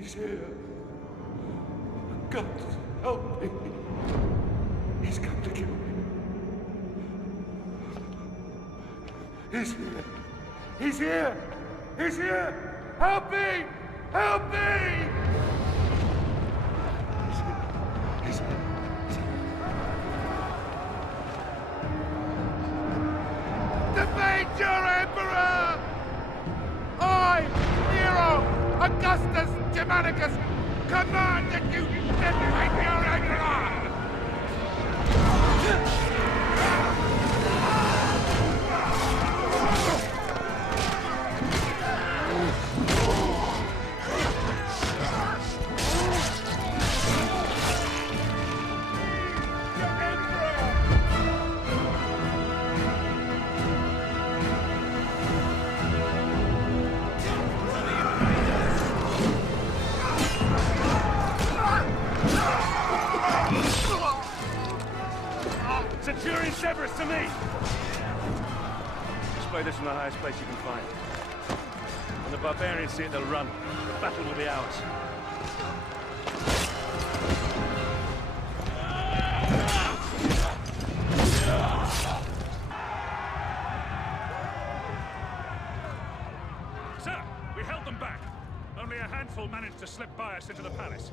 He's here. God, help me. He's come to kill me. He's here. He's here. He's here. Help me! Help me! He's here. Defeat your Emperor! I, Nero, Augustus Germanicus, command that you defeat your Emperor! Centurion Severus to me! Display this in the highest place you can find. When the barbarians see it, they'll run. The battle will be ours. Sir, we held them back. Only a handful managed to slip by us into the palace.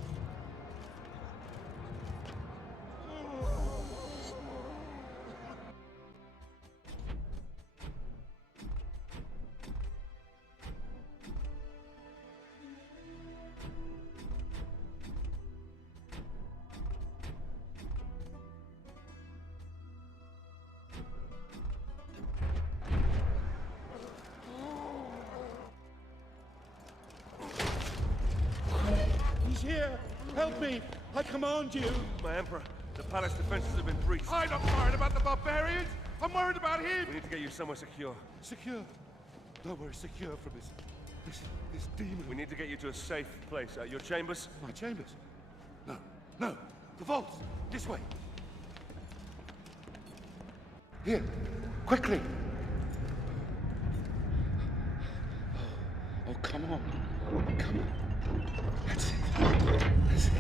Here! Help me! I command you! My Emperor, the palace defenses have been breached. I'm not worried about the barbarians! I'm worried about him! We need to get you somewhere secure. Secure? Nowhere is secure from this demon. We need to get you to a safe place. Your chambers? My chambers? No, no. The vaults! This way! Here! Quickly! Oh, come on. Come on. That's it. That's it.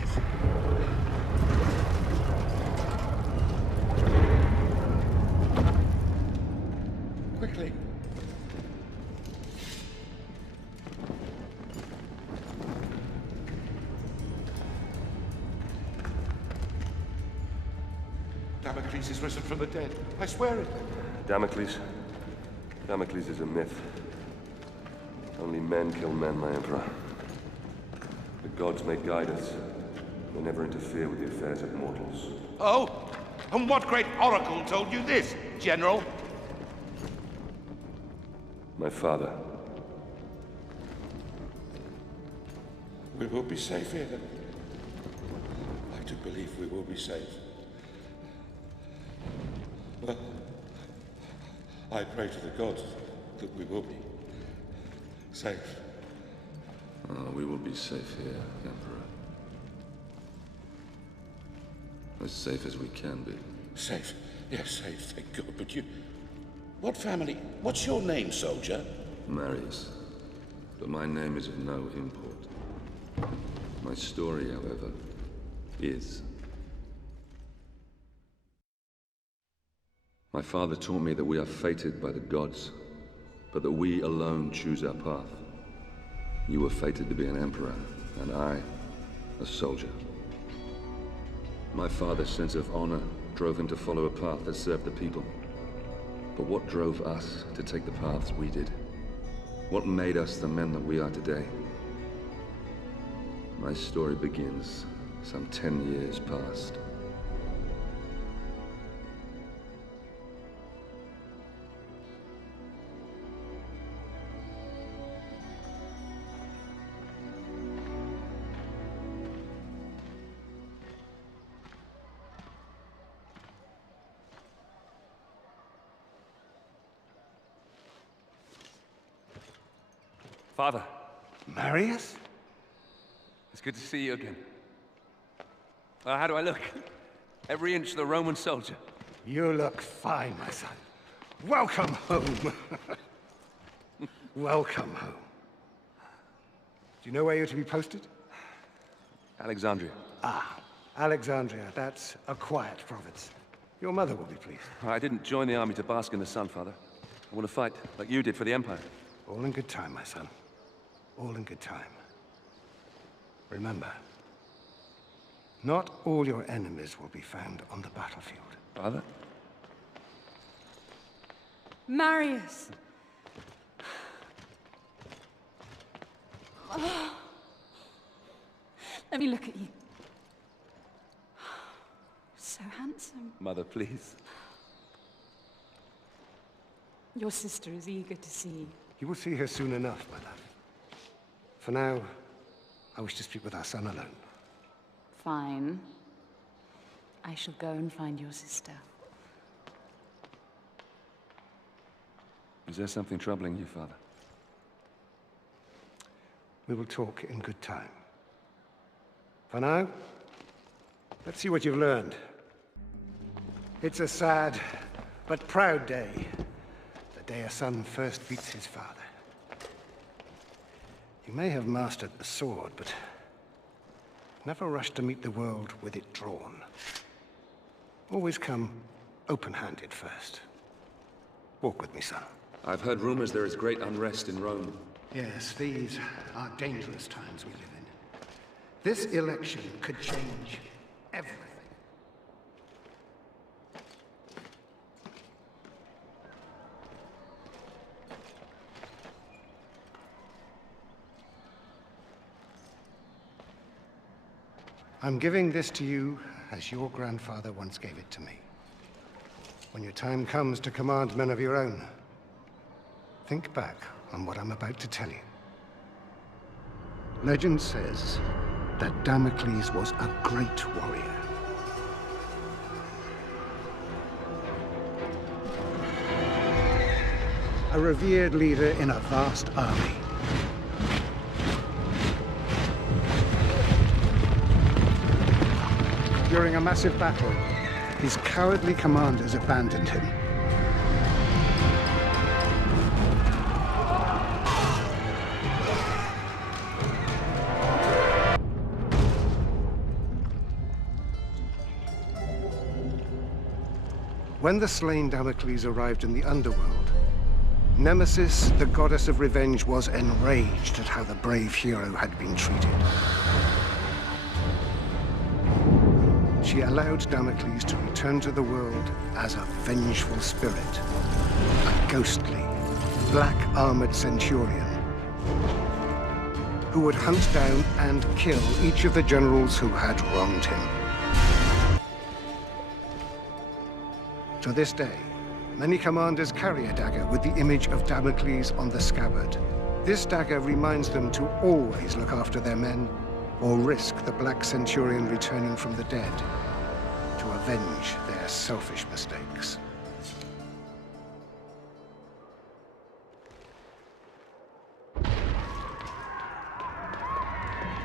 Quickly. Damocles is risen from the dead. I swear it. Damocles? Damocles is a myth. Only men kill men, my Emperor. The gods may guide us. They never interfere with the affairs of mortals. Oh? And what great oracle told you this, General? My father. We will be safe here. I do believe we will be safe. Well, I pray to the gods that we will be safe. Oh, we will be safe here, Emperor. As safe as we can be. Safe? Yes, safe, thank God. But you... What family? What's your name, soldier? Marius. But my name is of no import. My story, however, is. My father taught me that we are fated by the gods, but that we alone choose our path. You were fated to be an emperor, and I, a soldier. My father's sense of honor drove him to follow a path that served the people. But what drove us to take the paths we did? What made us the men that we are today? My story begins some 10 years past. Father. Marius? It's good to see you again. How do I look? Every inch the Roman soldier. You look fine, my son. Welcome home. Welcome home. Do you know where you're to be posted? Alexandria. Ah, Alexandria. That's a quiet province. Your mother will be pleased. I didn't join the army to bask in the sun, Father. I want to fight, like you did for the Empire. All in good time, my son. All in good time. Remember, not all your enemies will be found on the battlefield. Father? Marius! Oh. Let me look at you. So handsome. Mother, please. Your sister is eager to see you. You will see her soon enough, my love. For now, I wish to speak with our son alone. Fine. I shall go and find your sister. Is there something troubling you, Father? We will talk in good time. For now, let's see what you've learned. It's a sad but proud day. The day a son first meets his father. You may have mastered the sword, but never rush to meet the world with it drawn. Always come open-handed first. Walk with me, son. I've heard rumors there is great unrest in Rome. Yes, these are dangerous times we live in. This election could change everything. I'm giving this to you as your grandfather once gave it to me. When your time comes to command men of your own, think back on what I'm about to tell you. Legend says that Damocles was a great warrior. A revered leader in a vast army. During a massive battle, his cowardly commanders abandoned him. When the slain Damocles arrived in the underworld, Nemesis, the goddess of revenge, was enraged at how the brave hero had been treated. She allowed Damocles to return to the world as a vengeful spirit, a ghostly, black-armored Centurion, who would hunt down and kill each of the generals who had wronged him. To this day, many commanders carry a dagger with the image of Damocles on the scabbard. This dagger reminds them to always look after their men, or risk the Black Centurion returning from the dead to avenge their selfish mistakes.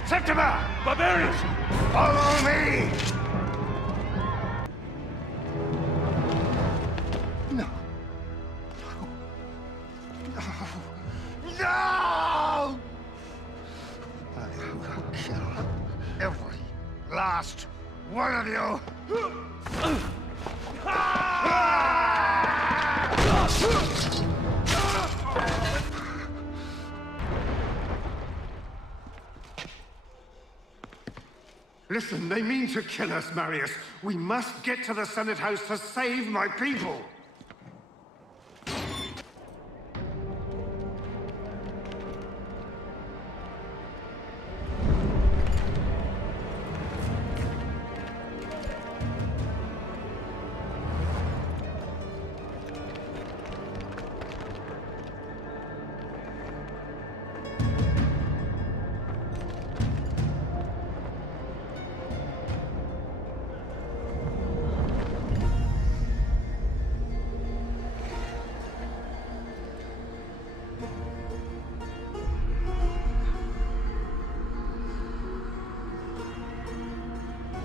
Septima! Barbarians! Follow me! No. No. No! I will kill every last one of you! Listen, they mean to kill us, Marius. We must get to the Senate House to save my people.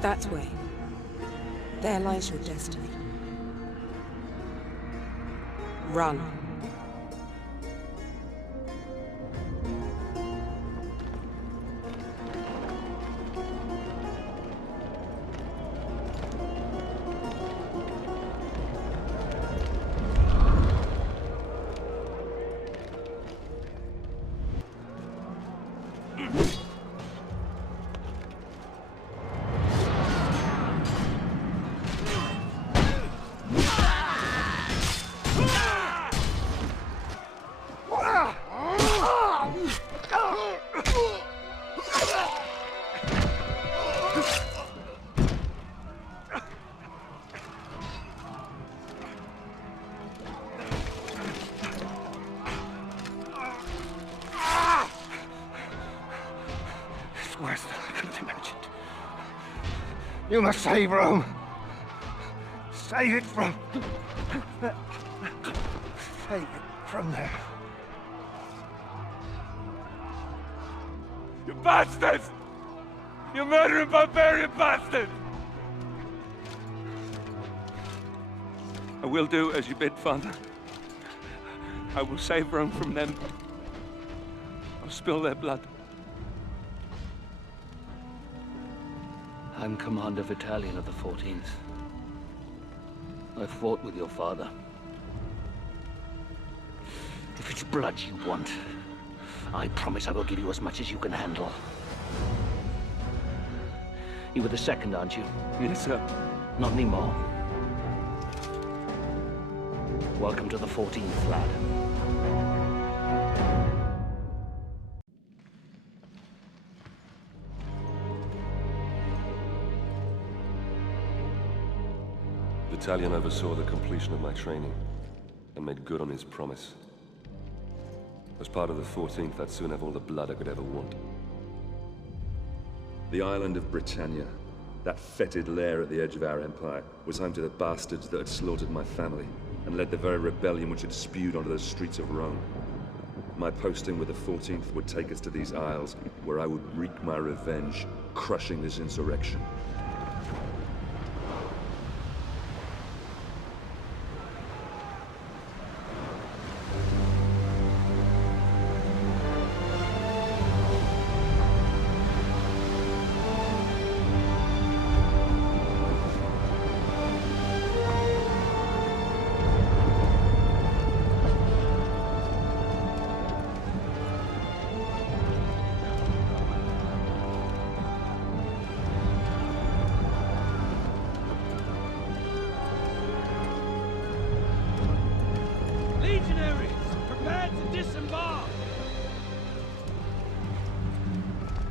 That way. There lies your destiny. Run. You must save Rome. Save it from... Save it from there. You bastards! You murdering barbarian bastards! I will do as you bid, Father. I will save Rome from them. I'll spill their blood. I'm Commander Vitallion of the 14th. I fought with your father. If it's blood you want, I promise I will give you as much as you can handle. You were the second, aren't you? Yes, sir. Not anymore. Welcome to the 14th, lad. Vitallion oversaw the completion of my training and made good on his promise. As part of the 14th, I'd soon have all the blood I could ever want. The island of Britannia, that fetid lair at the edge of our empire, was home to the bastards that had slaughtered my family and led the very rebellion which had spewed onto the streets of Rome. My posting with the 14th would take us to these isles, where I would wreak my revenge, crushing this insurrection. Legionaries, prepare to disembark!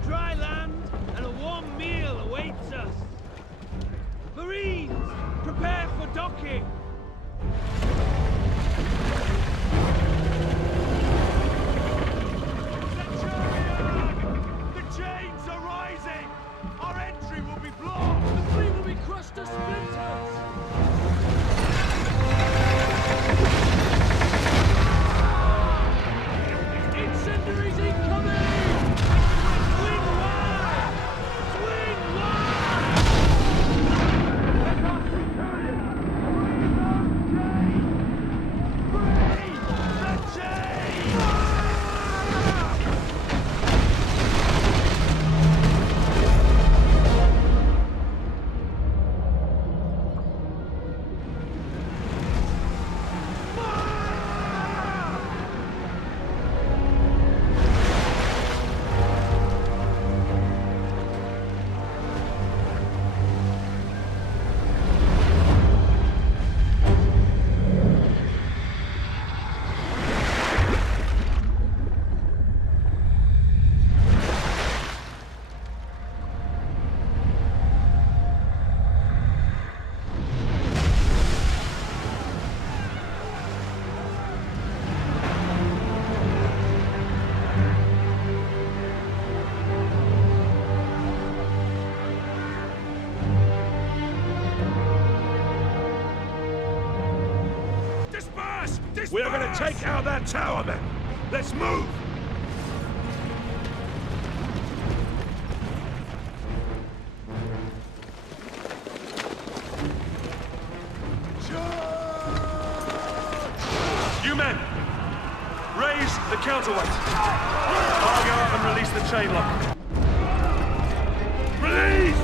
Dry land and a warm meal awaits us. Marines, prepare for docking! Centurion! The chains are rising! Our entry will be blocked! The fleet will be crushed to splinters! Incendiaries incoming! Swing wide! Swing wide! Let us Centurion! Break the chain! We are going to take out that tower, then. Let's move! You men! Raise the counterweight! I'll go up and release the chain lock. Release!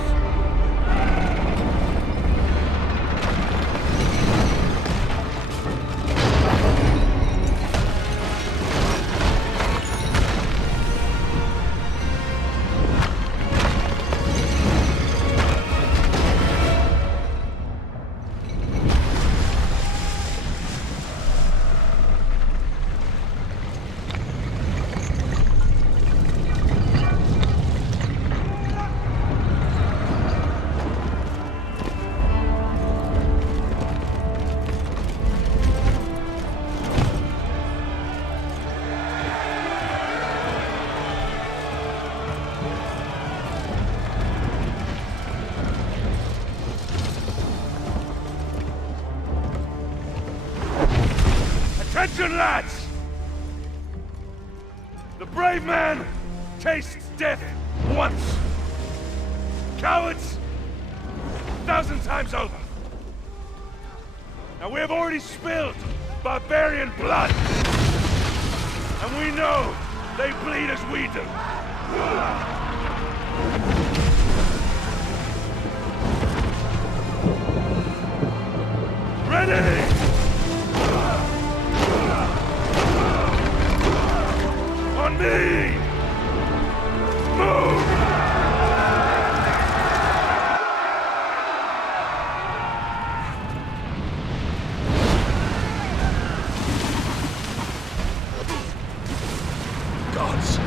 Attention, lads! The brave man tastes death once. Cowards, 1,000 times over. Now we have already spilled barbarian blood. And we know they bleed as we do. Ready! On me! Move! Gods!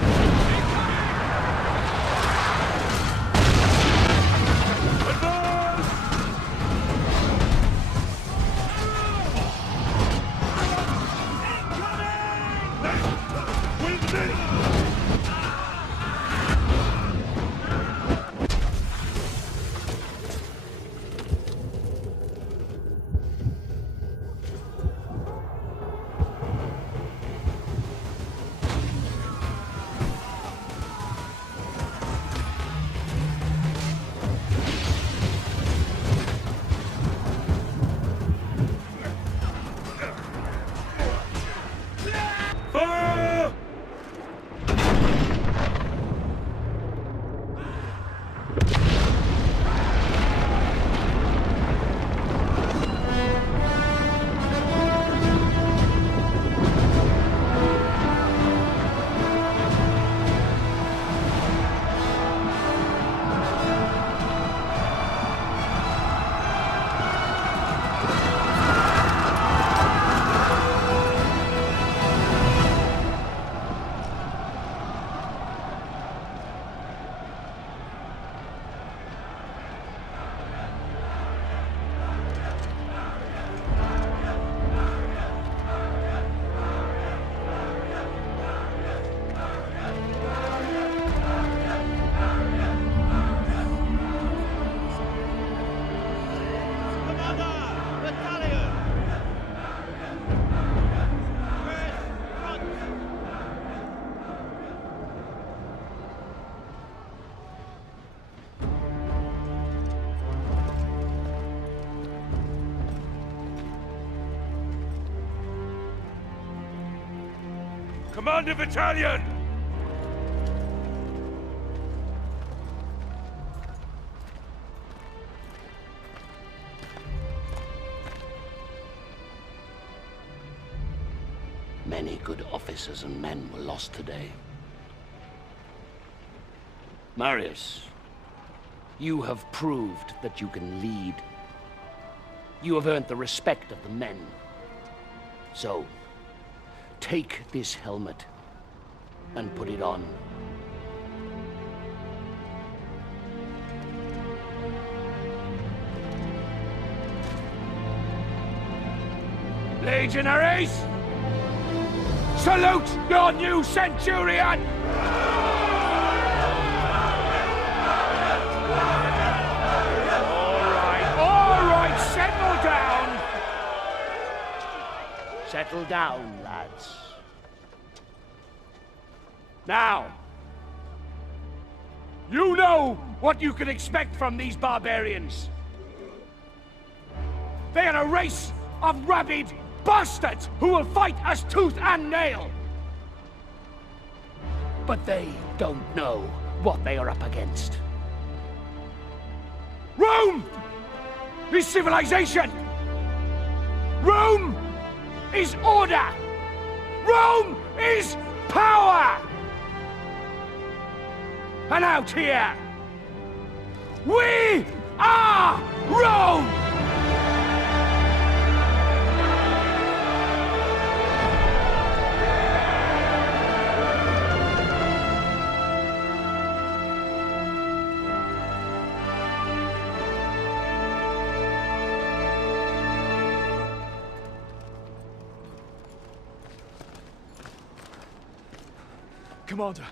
Commander Vitallion! Many good officers and men were lost today. Marius, you have proved that you can lead. You have earned the respect of the men. So, take this helmet and put it on. Legionaries! Salute your new Centurion! All right, settle down! Settle down, lads. Now, you know what you can expect from these barbarians. They are a race of rabid bastards who will fight us tooth and nail. But they don't know what they are up against. Rome is civilization. Rome is order. Rome is power. And out here, we are Rome! Commander,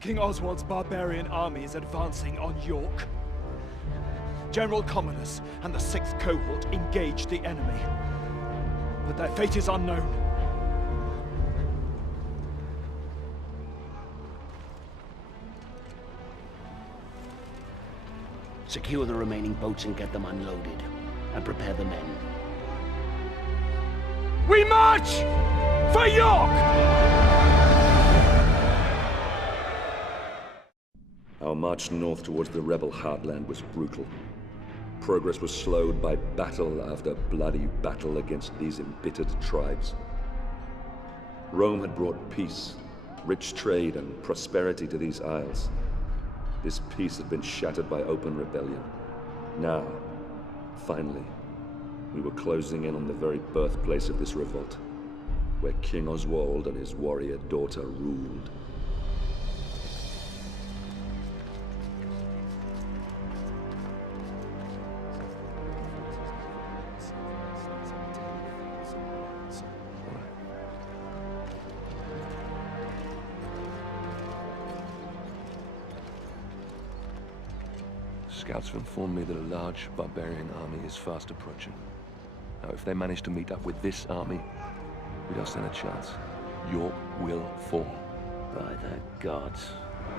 King Oswald's barbarian army is advancing on York. General Commodus and the 6th cohort engaged the enemy. but their fate is unknown. Secure the remaining boats and get them unloaded. And prepare the men. We march for York! Our march north towards the rebel heartland was brutal. Progress was slowed by battle after bloody battle against these embittered tribes. Rome had brought peace, rich trade, and prosperity to these isles. This peace had been shattered by open rebellion. Now, finally, we were closing in on the very birthplace of this revolt, where King Oswald and his warrior daughter ruled. Scouts have informed me that a large barbarian army is fast approaching. Now, if they manage to meet up with this army, we don't stand a chance. York will fall. By the gods.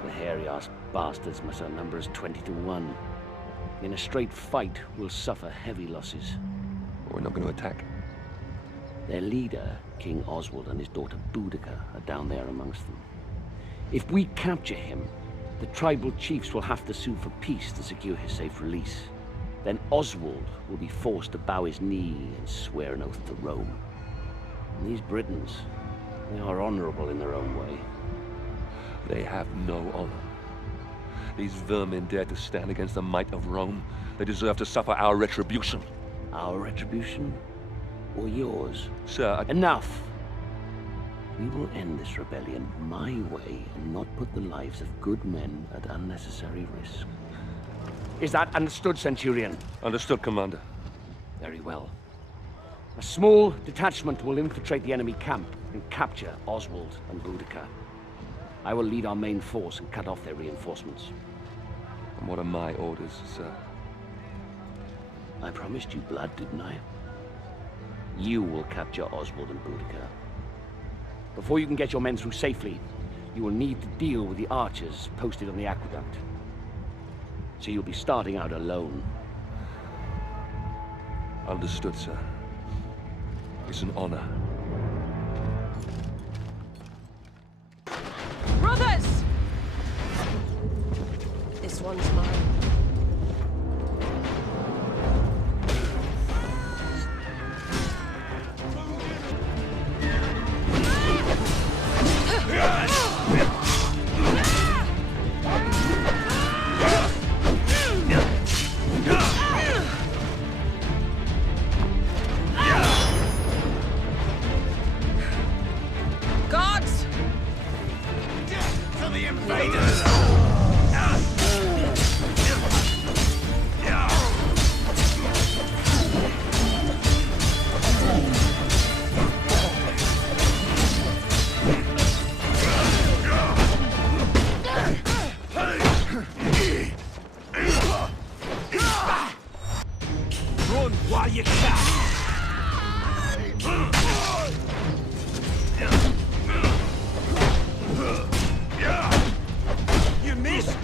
The hairy-ass bastards must outnumber us 20-1. In a straight fight, we'll suffer heavy losses. But we're not going to attack. Their leader, King Oswald, and his daughter Boudica are down there amongst them. If we capture him, the tribal chiefs will have to sue for peace to secure his safe release. Then Oswald will be forced to bow his knee and swear an oath to Rome. And these Britons, they are honorable in their own way. They have no honor. These vermin dare to stand against the might of Rome. They deserve to suffer our retribution. Our retribution? Or yours? Sir, Enough! We will end this rebellion my way and not put the lives of good men at unnecessary risk. Is that understood, Centurion? Understood, Commander. Very well. A small detachment will infiltrate the enemy camp and capture Oswald and Boudica. I will lead our main force and cut off their reinforcements. And what are my orders, sir? I promised you blood, didn't I? You will capture Oswald and Boudica. Before you can get your men through safely, you will need to deal with the archers posted on the aqueduct. So you'll be starting out alone. Understood, sir. It's an honor. Brothers! This one's mine. Gods! To the invaders! Run while you can! You missed!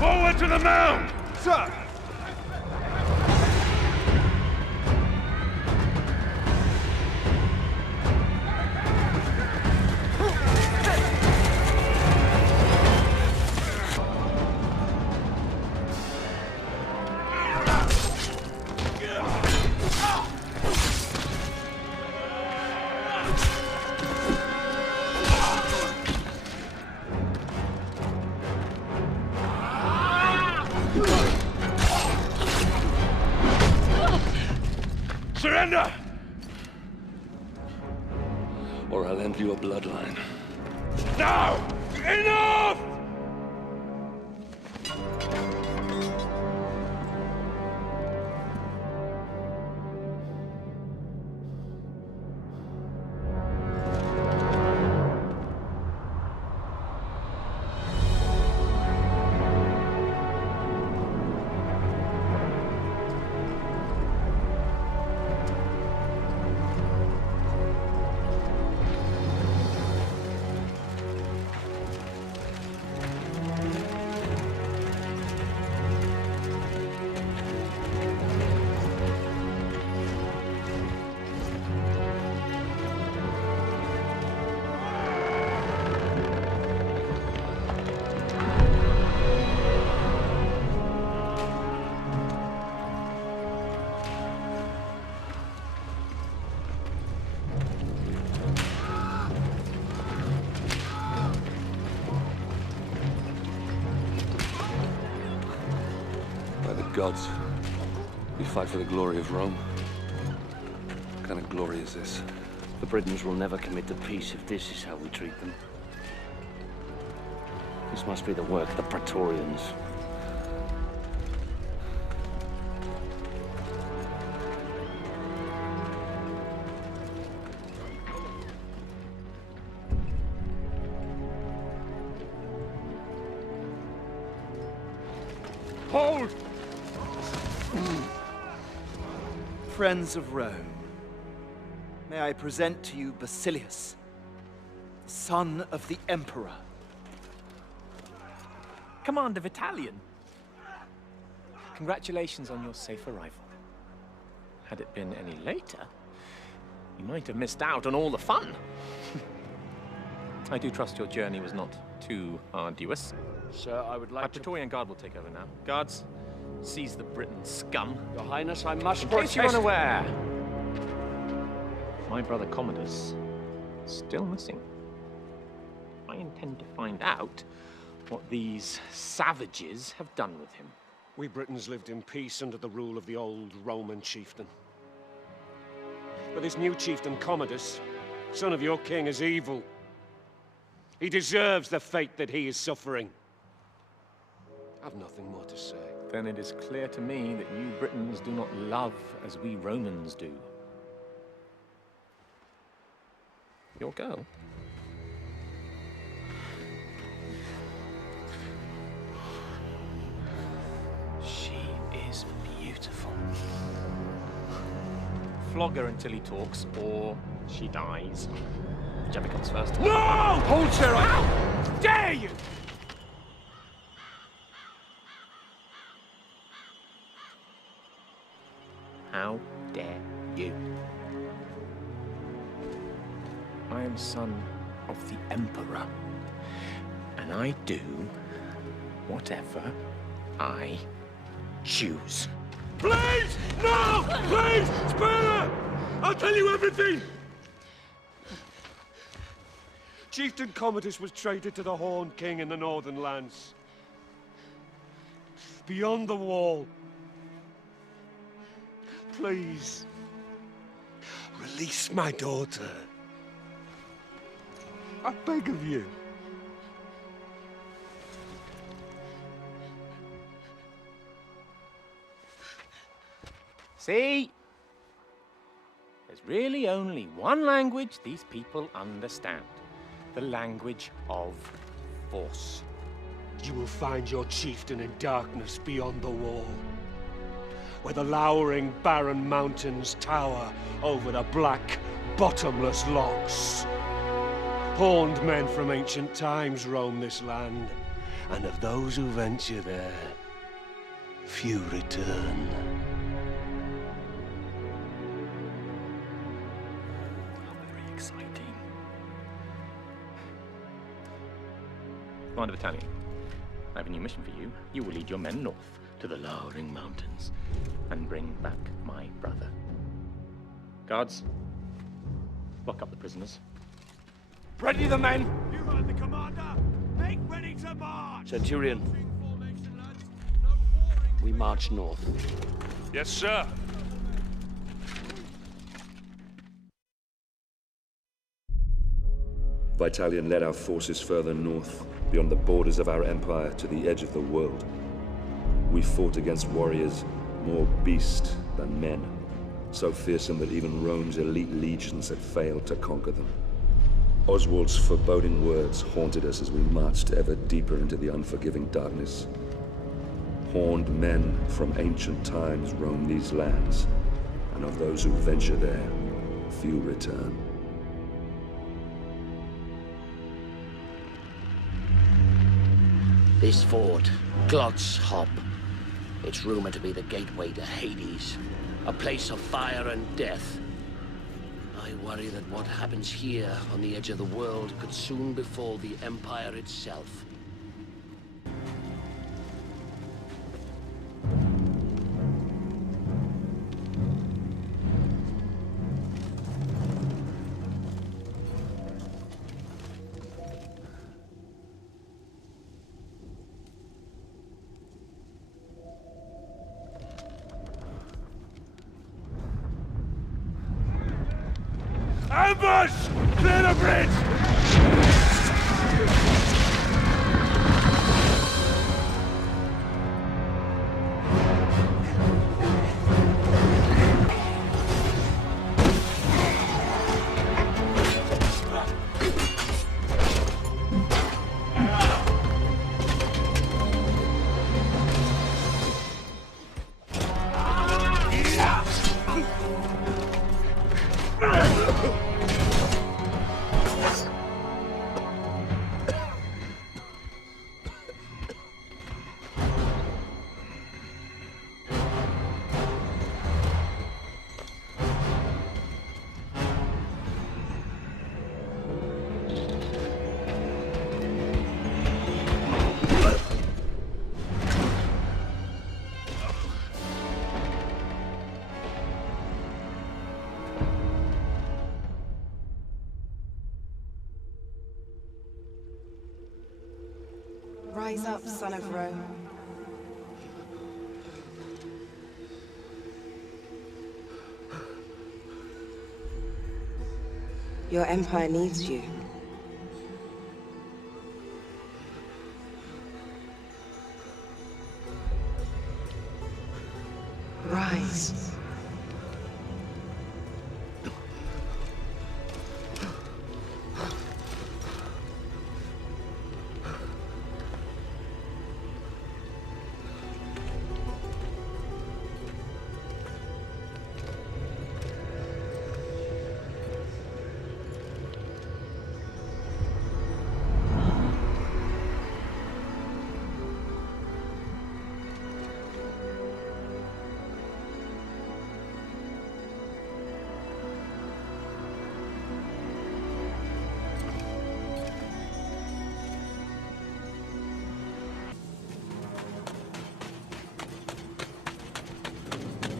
Forward to the mound! Sir! Surrender! Or I'll end your bloodline. Now! Enough! Gods, we fight for the glory of Rome. What kind of glory is this? The Britons will never commit to peace if this is how we treat them. This must be the work of the Praetorians. Hold! Friends of Rome, may I present to you Basilius, son of the Emperor. Commander Vitallion. Congratulations on your safe arrival. Had it been any later, you might have missed out on all the fun. I do trust your journey was not too arduous. Sir, I would like My Praetorian Guard will take over now. Guards, seize the Briton scum. Your Highness, I must In protest. case you're unaware, my brother Commodus is still missing. I intend to find out what these savages have done with him. We Britons lived in peace under the rule of the old Roman chieftain. But this new chieftain, Commodus, son of your king, is evil. He deserves the fate that he is suffering. I've nothing more to say. Then it is clear to me that you Britons do not love as we Romans do. Your girl. She is beautiful. Flog her until he talks, or she dies. Whichever comes first. No! Hold, sir! How dare you! How dare you? I am son of the Emperor, and I do whatever I choose. Please! No! Please! Spare her! I'll tell you everything! Chieftain Commodus was traded to the Horned King in the northern lands. Beyond the wall. Please, release my daughter. I beg of you. See? There's really only one language these people understand. The language of force. You will find your chieftain in darkness beyond the wall, where the lowering, barren mountains tower over the black, bottomless lochs. Horned men from ancient times roam this land, and of those who venture there, few return. Very exciting. Commander Vitallion, I have a new mission for you. You will lead your men north to the lowering mountains and bring back my brother. Guards, lock up the prisoners. Ready the men! You heard the commander! Make ready to march! Centurion, we march north. Yes, sir. Vitallion led our forces further north, beyond the borders of our empire to the edge of the world. We fought against warriors more beast than men, so fearsome that even Rome's elite legions had failed to conquer them. Oswald's foreboding words haunted us as we marched ever deeper into the unforgiving darkness. Horned men from ancient times roam these lands, and of those who venture there, few return. This fort, Glot's Hop. It's rumored to be the gateway to Hades, a place of fire and death. I worry that what happens here on the edge of the world could soon befall the Empire itself. Ambush! Clear the bridge! Rise up, son of Rome. Your empire needs you. Rise.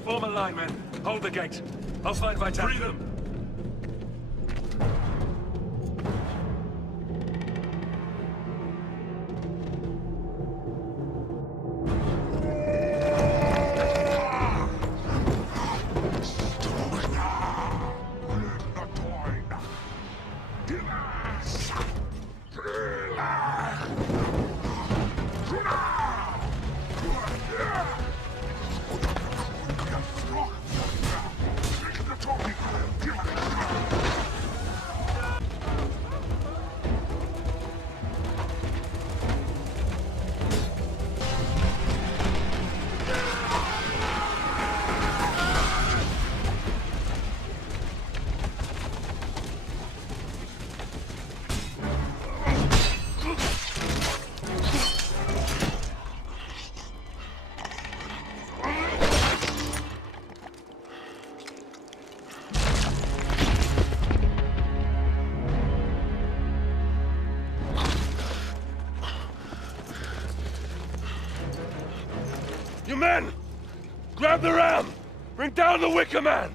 Form a line, men. Hold the gate. I'll find Vitallion. Free them! You men! Grab the ram! Bring down the Wicker Man!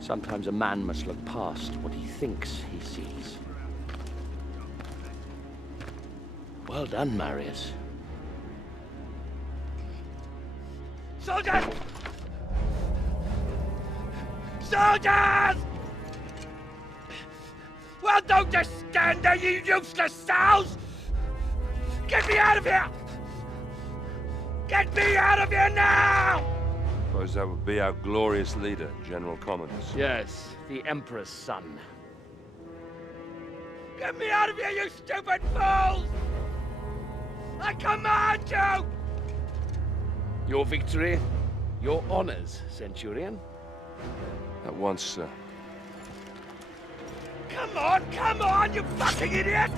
Sometimes a man must look past what he thinks he sees. Well done, Marius. Soldiers! Soldiers! Well, don't just stand there, you useless sows! Get me out of here! Get me out of here now! Suppose that would be our glorious leader, General Commodus. Yes, the Emperor's son. Get me out of here, you stupid fools! I command you! Your victory, your honors, Centurion. At once, sir. Come on, you fucking idiot!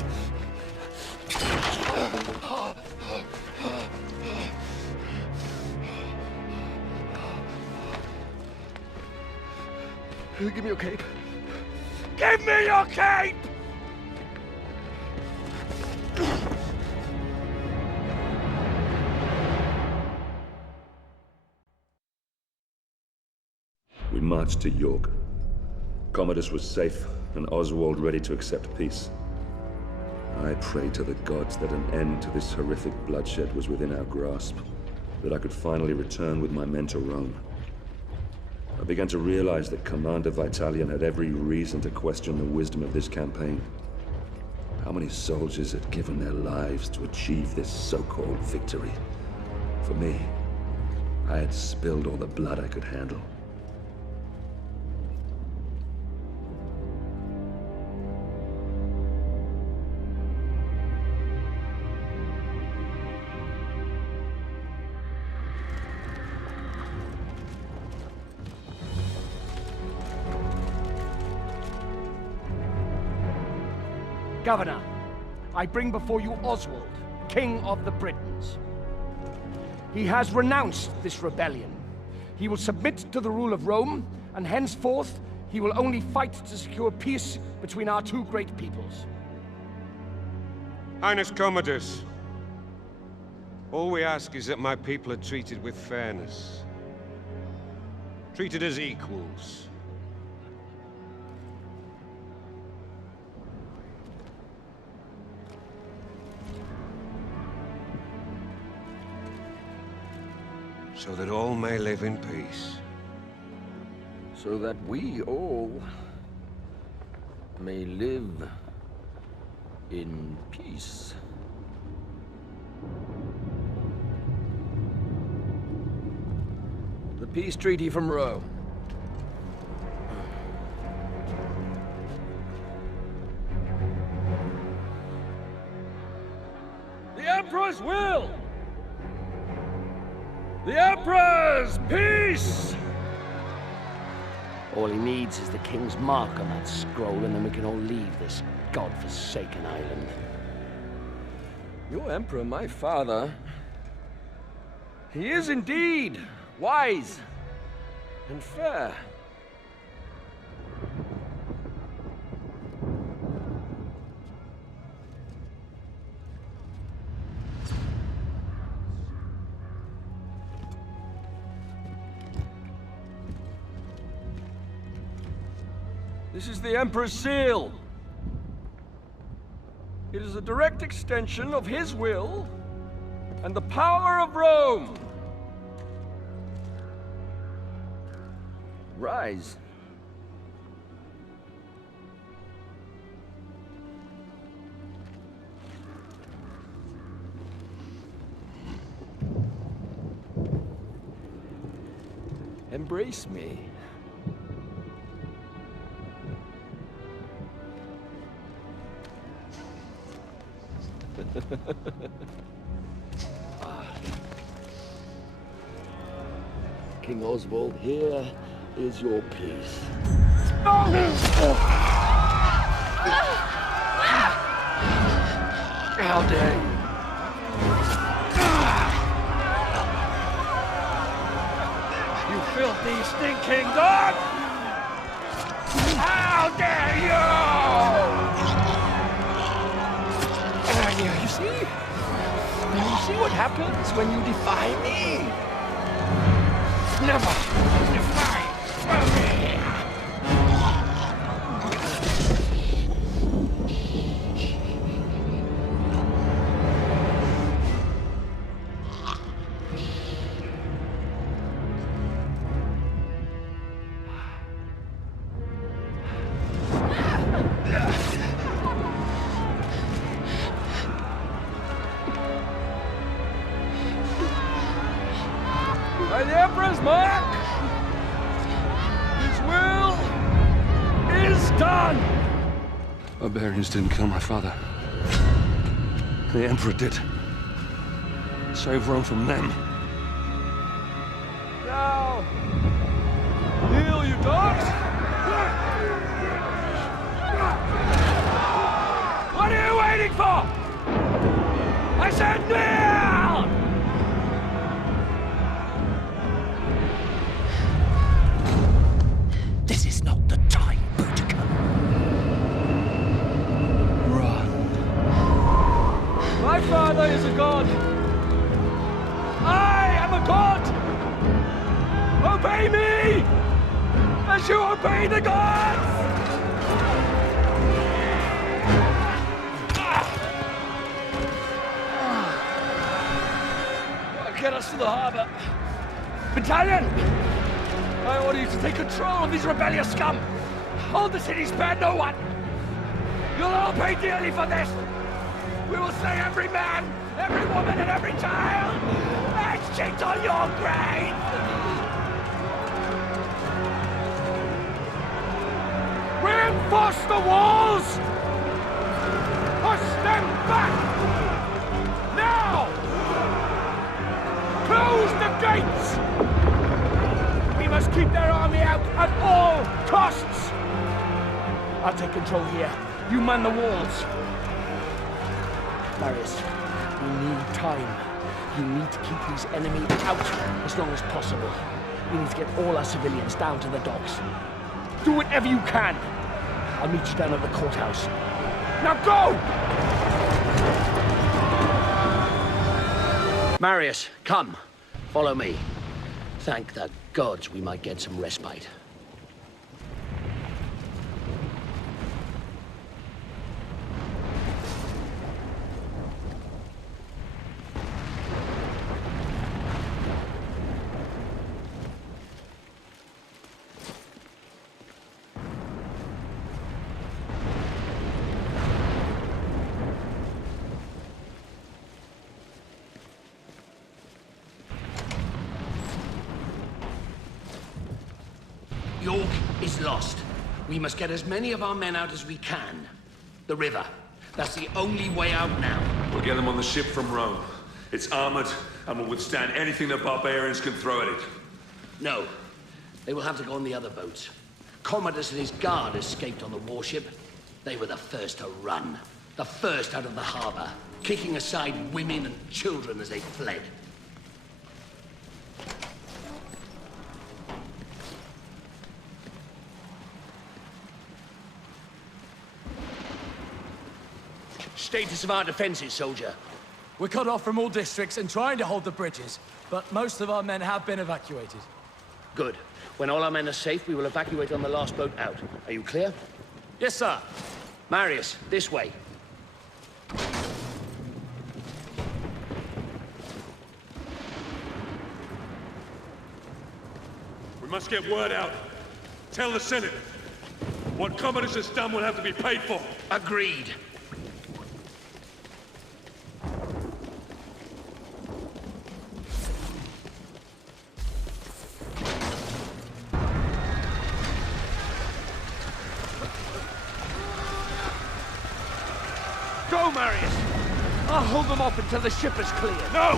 Give me your cape. Give me your cape! We marched to York. Commodus was safe, and Oswald ready to accept peace. I prayed to the gods that an end to this horrific bloodshed was within our grasp, that I could finally return with my men to Rome. I began to realize that Commander Vitallion had every reason to question the wisdom of this campaign. How many soldiers had given their lives to achieve this so-called victory? For me, I had spilled all the blood I could handle. Governor, I bring before you Oswald, King of the Britons. He has renounced this rebellion. He will submit to the rule of Rome, and henceforth, he will only fight to secure peace between our two great peoples. Highness Commodus, all we ask is that my people are treated with fairness. Treated as equals. So that all may live in peace. So that we all may live in peace. The peace treaty from Rome. The Emperor's will! The Emperor's peace! All he needs is the King's mark on that scroll, and then we can all leave this god-forsaken island. Your Emperor, my father, he is indeed wise and fair. This is the Emperor's seal. It is a direct extension of his will and the power of Rome. Rise. Embrace me. King Oswald, here is your peace. No! How dare you? You filthy, stinking dog! How dare you! Britannia, you see? You see what happens when you defy me? Never defy me! By the Emperor's mark, his will is done! Barbarians didn't kill my father. The Emperor did. Save Rome from them. Now, kneel, you dogs! What are you waiting for? I said kneel! This is not the time, Boudica. Run. My father is a god. I am a god. Obey me, as you obey the gods. Get us to the harbor. Vitallion! I order you to take control of these rebellious scum! Hold the city, spare no one! You'll all pay dearly for this! We will slay every man, every woman, and every child! And shit on your grave! Reinforce the walls! Push them back! Now! Close the gates! We must keep their army out at all costs! I'll take control here. You man the walls. Marius, we need time. You need to keep these enemies out as long as possible. We need to get all our civilians down to the docks. Do whatever you can. I'll meet you down at the courthouse. Now go! Marius, come. Follow me. Thank the gods we might get some respite. York is lost. We must get as many of our men out as we can. The river. That's the only way out now. We'll get them on the ship from Rome. It's armored and will withstand anything the barbarians can throw at it. No. They will have to go on the other boats. Commodus and his guard escaped on the warship. They were the first to run. The first out of the harbor, kicking aside women and children as they fled. Status of our defenses, soldier. We're cut off from all districts and trying to hold the bridges, but most of our men have been evacuated. Good. When all our men are safe, we will evacuate on the last boat out. Are you clear? Yes, sir. Marius, this way. We must get word out. Tell the Senate. What Commodus has done will have to be paid for. Agreed. Go, Marius! I'll hold them off until the ship is clear. No!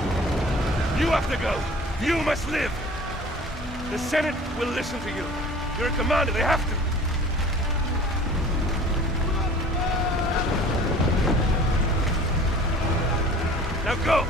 You have to go! You must live! The Senate will listen to you. You're a commander, they have to. Now go!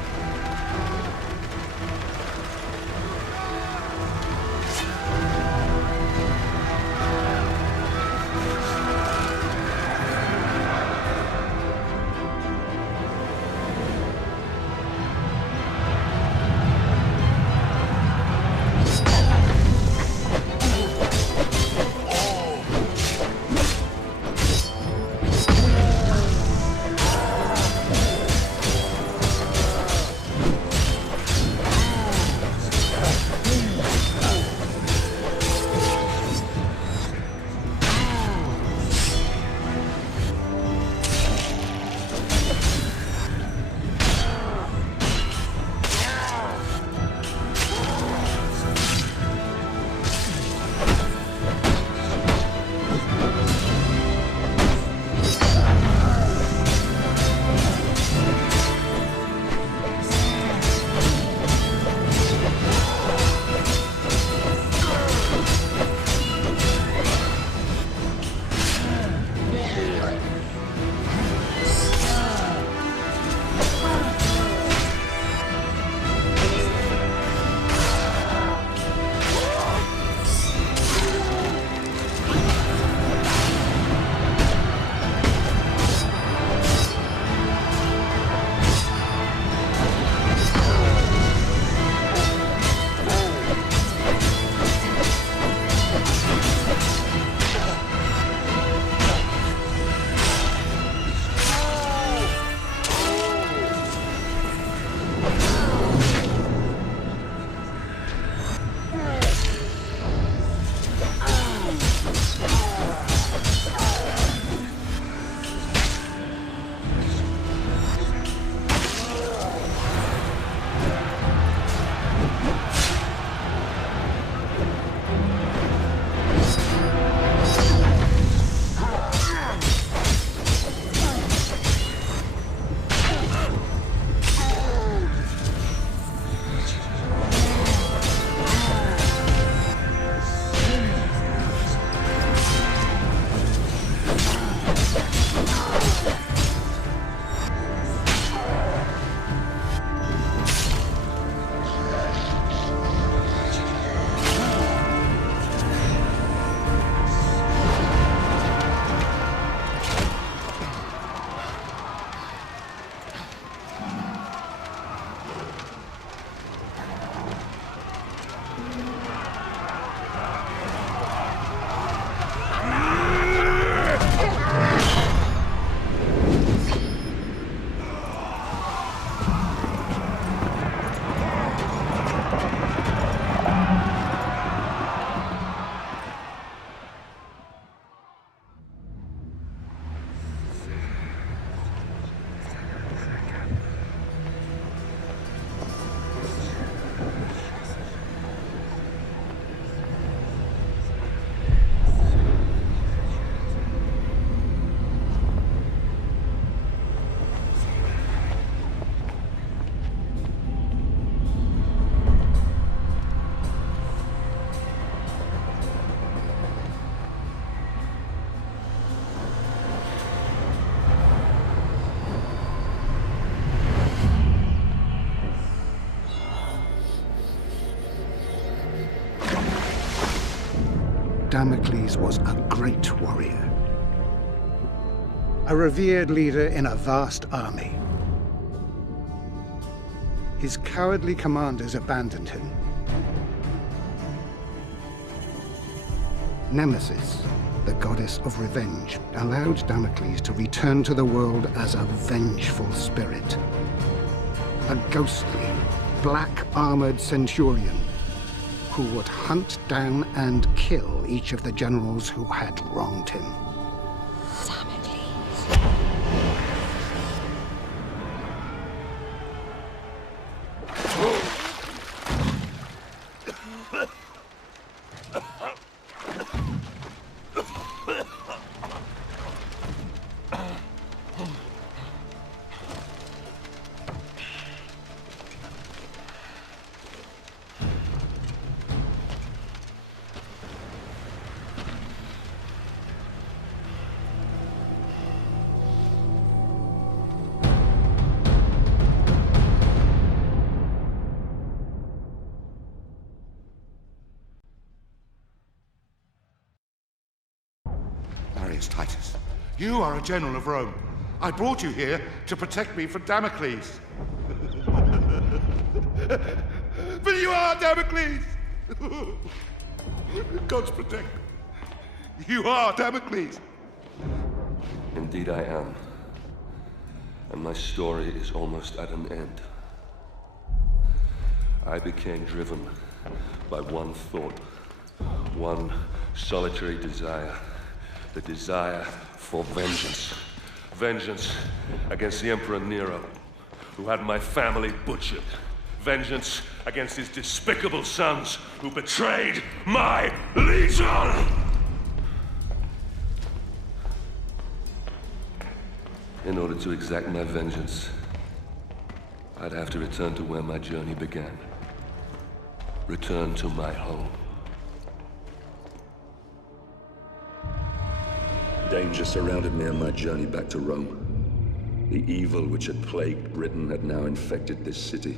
Damocles was a great warrior, a revered leader in a vast army. His cowardly commanders abandoned him. Nemesis, the goddess of revenge, allowed Damocles to return to the world as a vengeful spirit. A ghostly, black-armored Centurion who would hunt down and kill each of the generals who had wronged him. Marius Titus, you are a general of Rome. I brought you here to protect me from Damocles. But you are Damocles! God's protect me. You are Damocles! Indeed I am. And my story is almost at an end. I became driven by one thought, one solitary desire. The desire for vengeance. Vengeance against the Emperor Nero, who had my family butchered. Vengeance against his despicable sons, who betrayed my legion! In order to exact my vengeance, I'd have to return to where my journey began. Return to my home. Danger surrounded me on my journey back to Rome. The evil which had plagued Britain had now infected this city.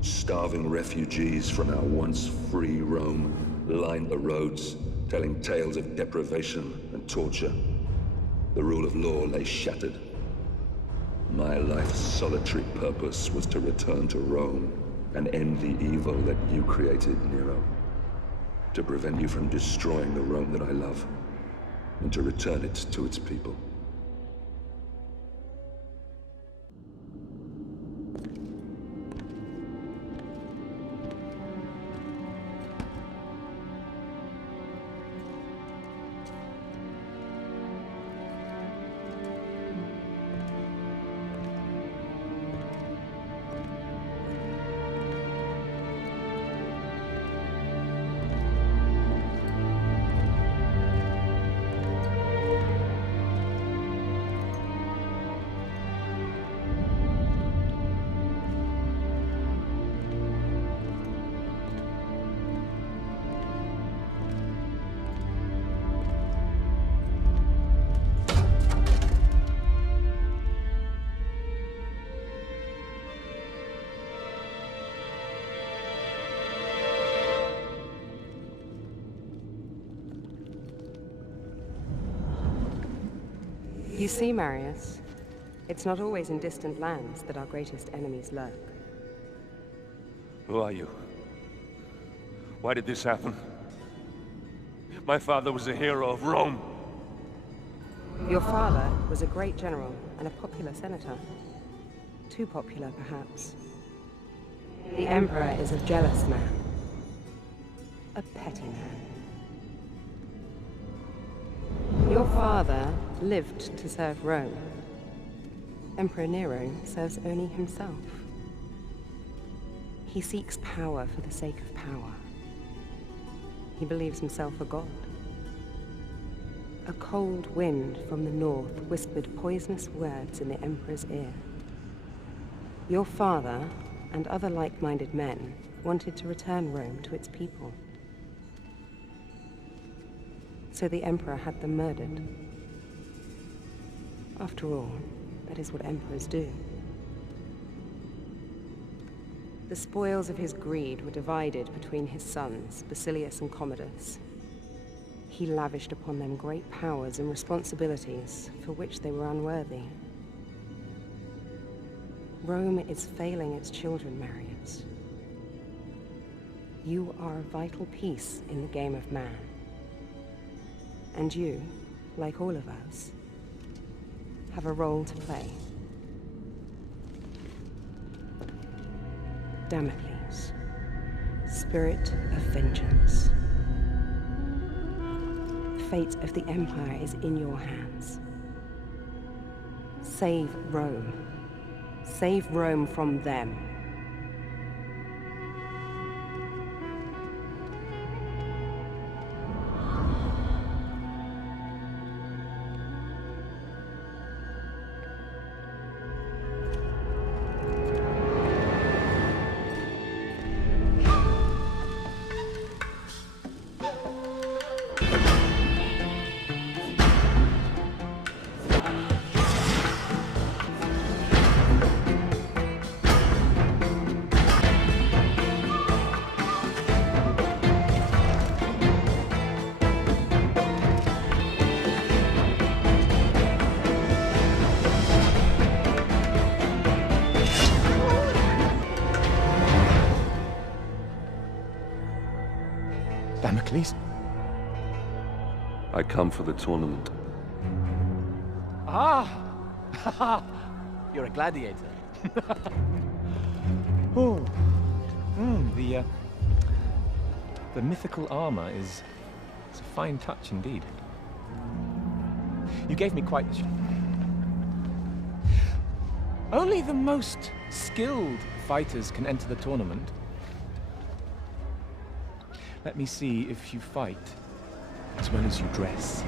Starving refugees from our once free Rome lined the roads, telling tales of deprivation and torture. The rule of law lay shattered. My life's solitary purpose was to return to Rome and end the evil that you created, Nero. To prevent you from destroying the Rome that I love, and to return it to its people. You see, Marius, it's not always in distant lands that our greatest enemies lurk. Who are you? Why did this happen? My father was a hero of Rome. Your father was a great general and a popular senator. Too popular, perhaps. The Emperor is a jealous man. A petty man. Your father lived to serve Rome. Emperor Nero serves only himself. He seeks power for the sake of power. He believes himself a god. A cold wind from the north whispered poisonous words in the Emperor's ear. Your father and other like-minded men wanted to return Rome to its people. So the Emperor had them murdered. After all, that is what emperors do. The spoils of his greed were divided between his sons, Basilius and Commodus. he lavished upon them great powers and responsibilities for which they were unworthy. Rome is failing its children, Marius. You are a vital piece in the game of man. And you, like all of us, have a role to play. Damocles, spirit of vengeance. The fate of the Empire is in your hands. Save Rome. Save Rome from them. Damocles? I come for the tournament. Ah! You're a gladiator. Oh. The mythical armor is a fine touch indeed. You gave me quite the show. Only the most skilled fighters can enter the tournament. Let me see if you fight as well as you dress.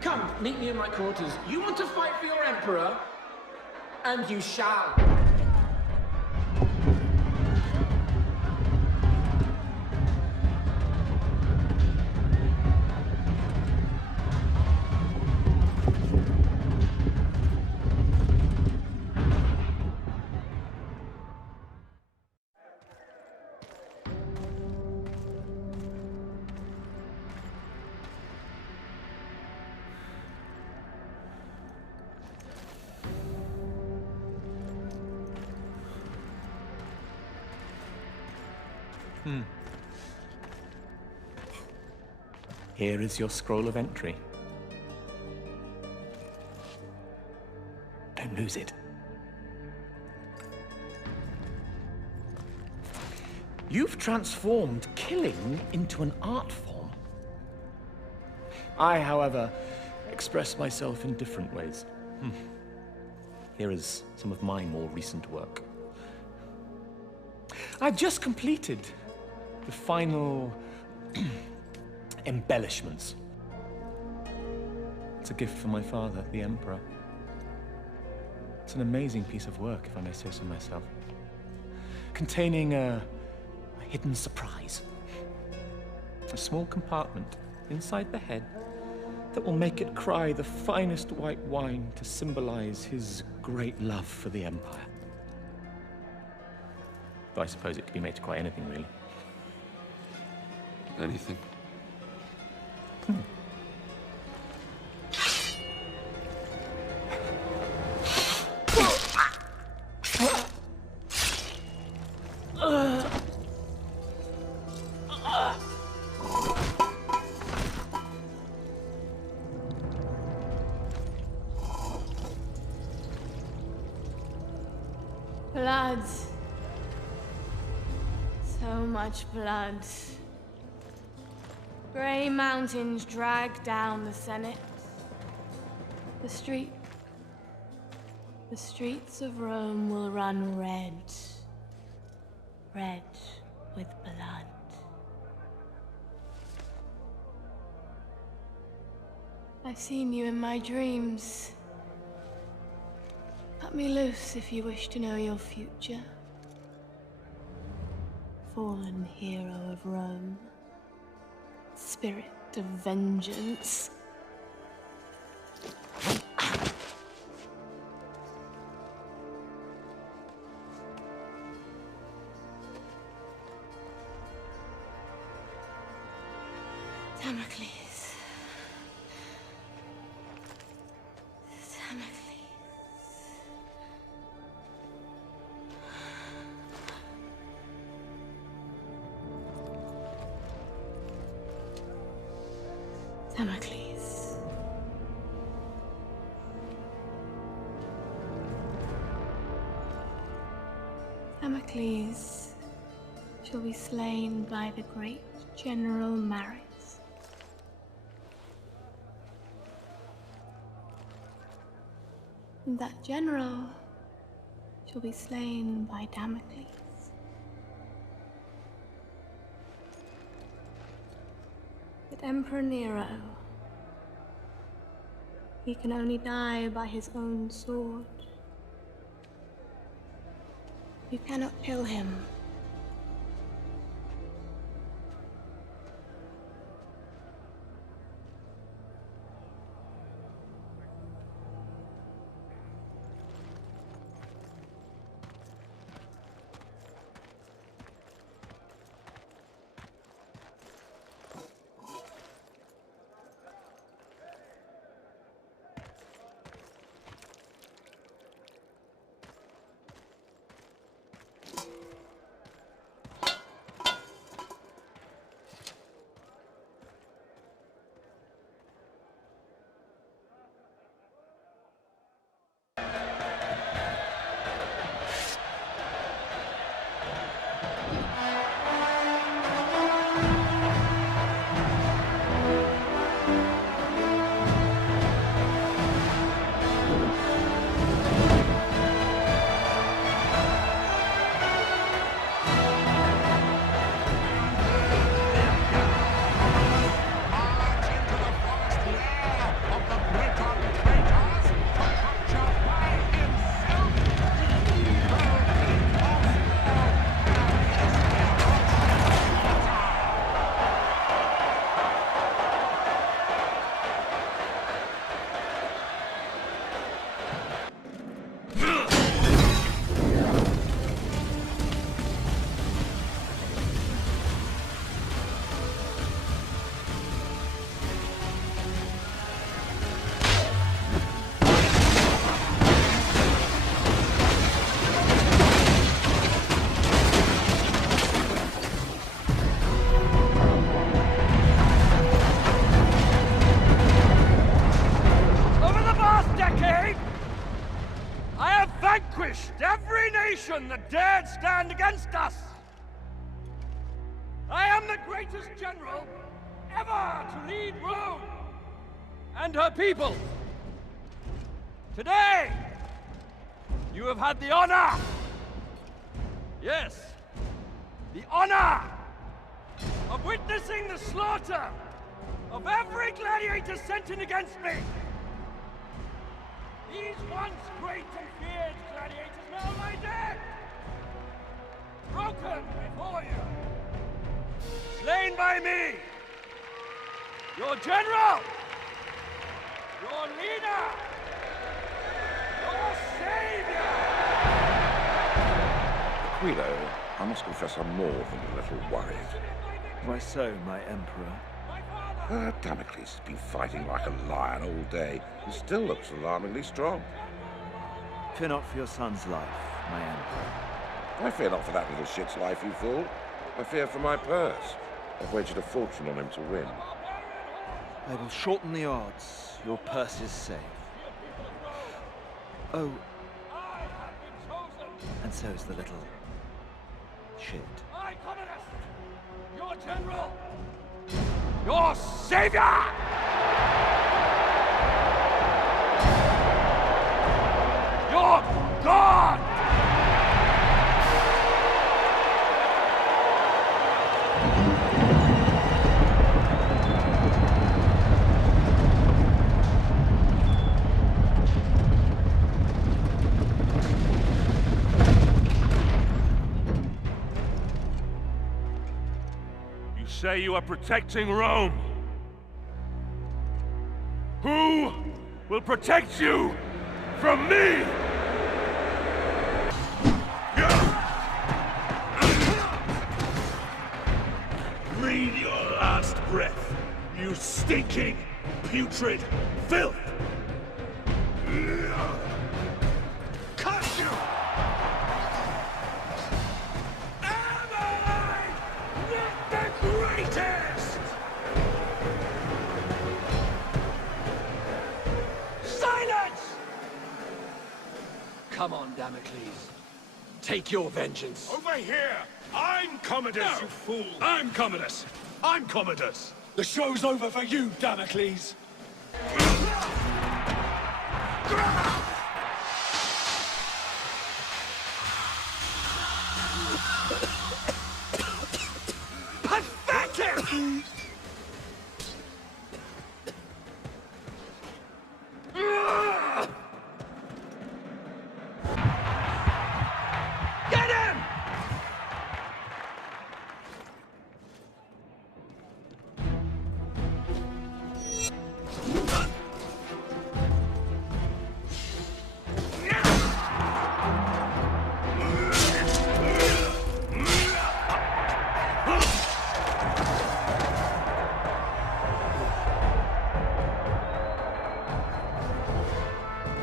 Come, meet me in my quarters. You want to fight for your Emperor? And you shall. Here is your scroll of entry. Don't lose it. You've transformed killing into an art form. I, however, express myself in different ways. Here is some of my more recent work. I've just completed the final embellishments. It's a gift from my father, the Emperor. It's an amazing piece of work, if I may say so myself, containing a hidden surprise. A small compartment inside the head that will make it cry the finest white wine to symbolize his great love for the Empire. Though I suppose it could be made to cry anything, really. Anything? Blood. So much blood. Grey mountains drag down the Senate. The streets of Rome will run red. Red with blood. I've seen you in my dreams. Cut me loose if you wish to know your future. Fallen hero of Rome. Spirit of vengeance. Damocles. Damocles. Damocles shall be slain by the great General Marius. And that general shall be slain by Damocles. But Emperor Nero, he can only die by his own sword. You cannot kill him. Every nation that dared stand against us! I am the greatest general ever to lead Rome and her people. Today, you have had the honor, yes, the honor of witnessing the slaughter of every gladiator sent in against me. These once great and feared gladiators now lie dead, broken before you, slain by me, your general, your leader, your savior! Aquilo, I must confess I'm more than a little worried. Why so, my emperor? Damocles has been fighting like a lion all day. He still looks alarmingly strong. Fear not for your son's life, my emperor. I fear not for that little shit's life, you fool. I fear for my purse. I've wagered a fortune on him to win. I will shorten the odds. Your purse is safe. Oh. And so is the little shit. I, Commodus, your general, your savior! Your God! say you are protecting Rome. Who will protect you from me? Breathe your last breath, you stinking, putrid filth! Cut you! Am I not the greatest? Silence! Come on, Damocles. Take your vengeance. Over here! I'm Commodus, you fool! I'm Commodus! I'm Commodus! The show's over for you, Damocles. Pathetic! Get him!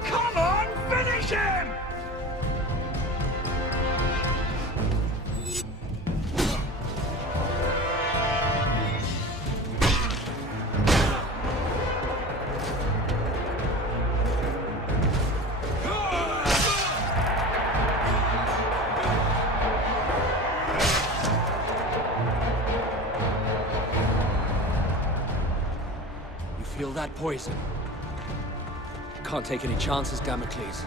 Come on, finish him! You feel that poison? Can't take any chances, Damocles.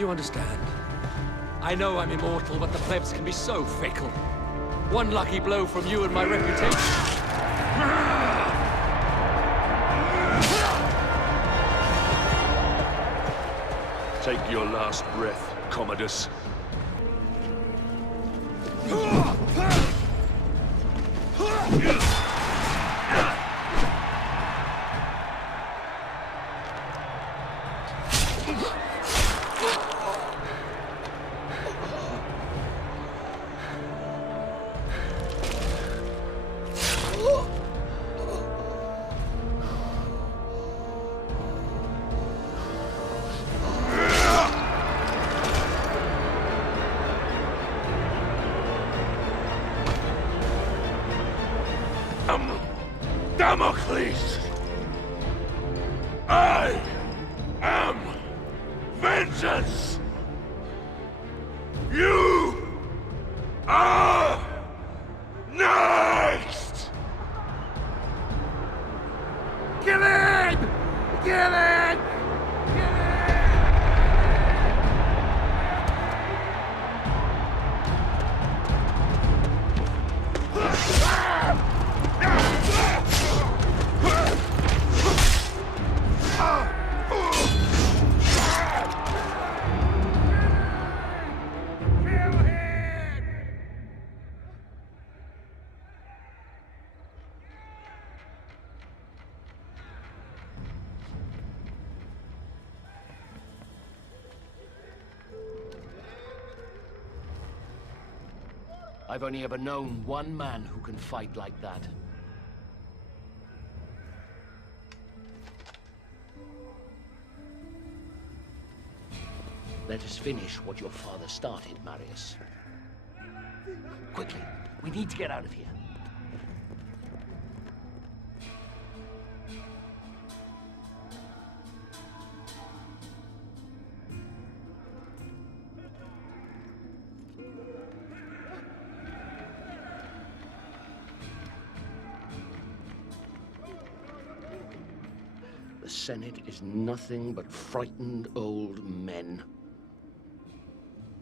You understand. I know I'm immortal, but the plebs can be so fickle. One lucky blow from you and my reputation. Take your last breath, Commodus. Damocles! I am vengeance! You are next! Kill him! Kill him! I've only ever known one man who can fight like that. Let us finish what your father started, Marius. Quickly, we need to get out of here. The Senate is nothing but frightened old men.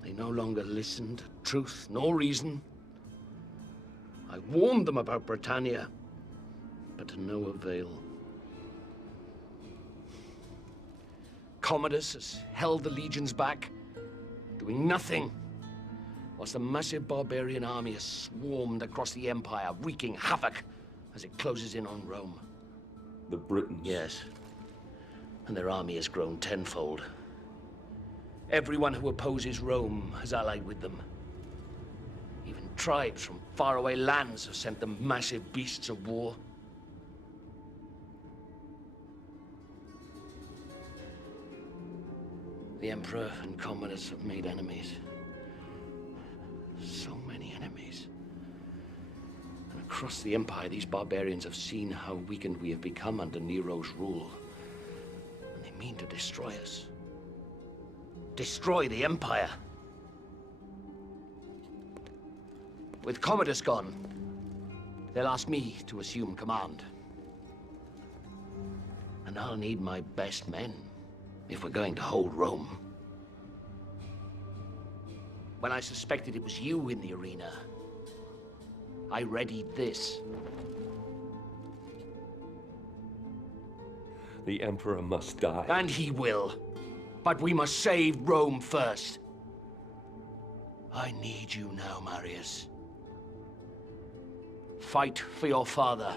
They no longer listen to truth nor reason. I warned them about Britannia, but to no avail. Commodus has held the legions back, doing nothing, whilst a massive barbarian army has swarmed across the Empire, wreaking havoc as it closes in on Rome. The Britons? Yes. And their army has grown tenfold. Everyone who opposes Rome has allied with them. Even tribes from faraway lands have sent them massive beasts of war. The Emperor and Commodus have made enemies. So many enemies. And across the Empire, these barbarians have seen how weakened we have become under Nero's rule. And they mean to destroy us. Destroy the Empire. With Commodus gone, they'll ask me to assume command. And I'll need my best men if we're going to hold Rome. When I suspected it was you in the arena, I readied this. The Emperor must die. And he will. But we must save Rome first. I need you now, Marius. Fight for your father.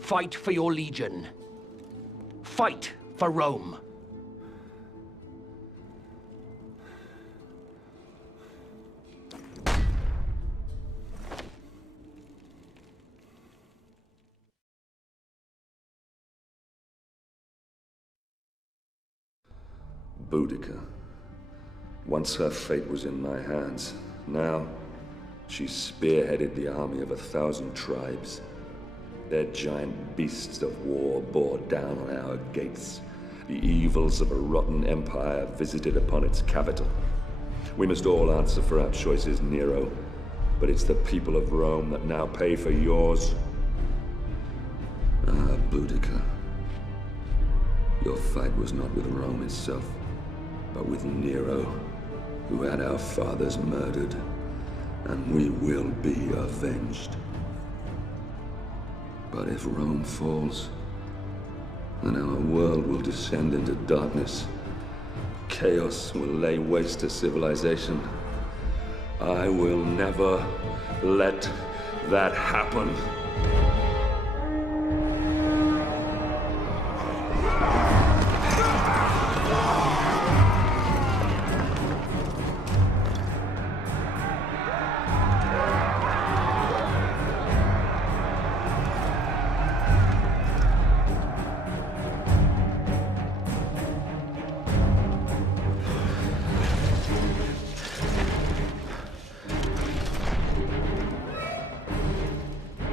Fight for your legion. Fight for Rome. Boudica. Once her fate was in my hands. Now, she spearheaded the army of 1,000 tribes. Their giant beasts of war bore down on our gates. The evils of a rotten empire visited upon its capital. We must all answer for our choices, Nero. But it's the people of Rome that now pay for yours. Ah, Boudica. Your fight was not with Rome itself, but with Nero, who had our fathers murdered, and we will be avenged. But if Rome falls, then our world will descend into darkness. Chaos will lay waste to civilization. I will never let that happen.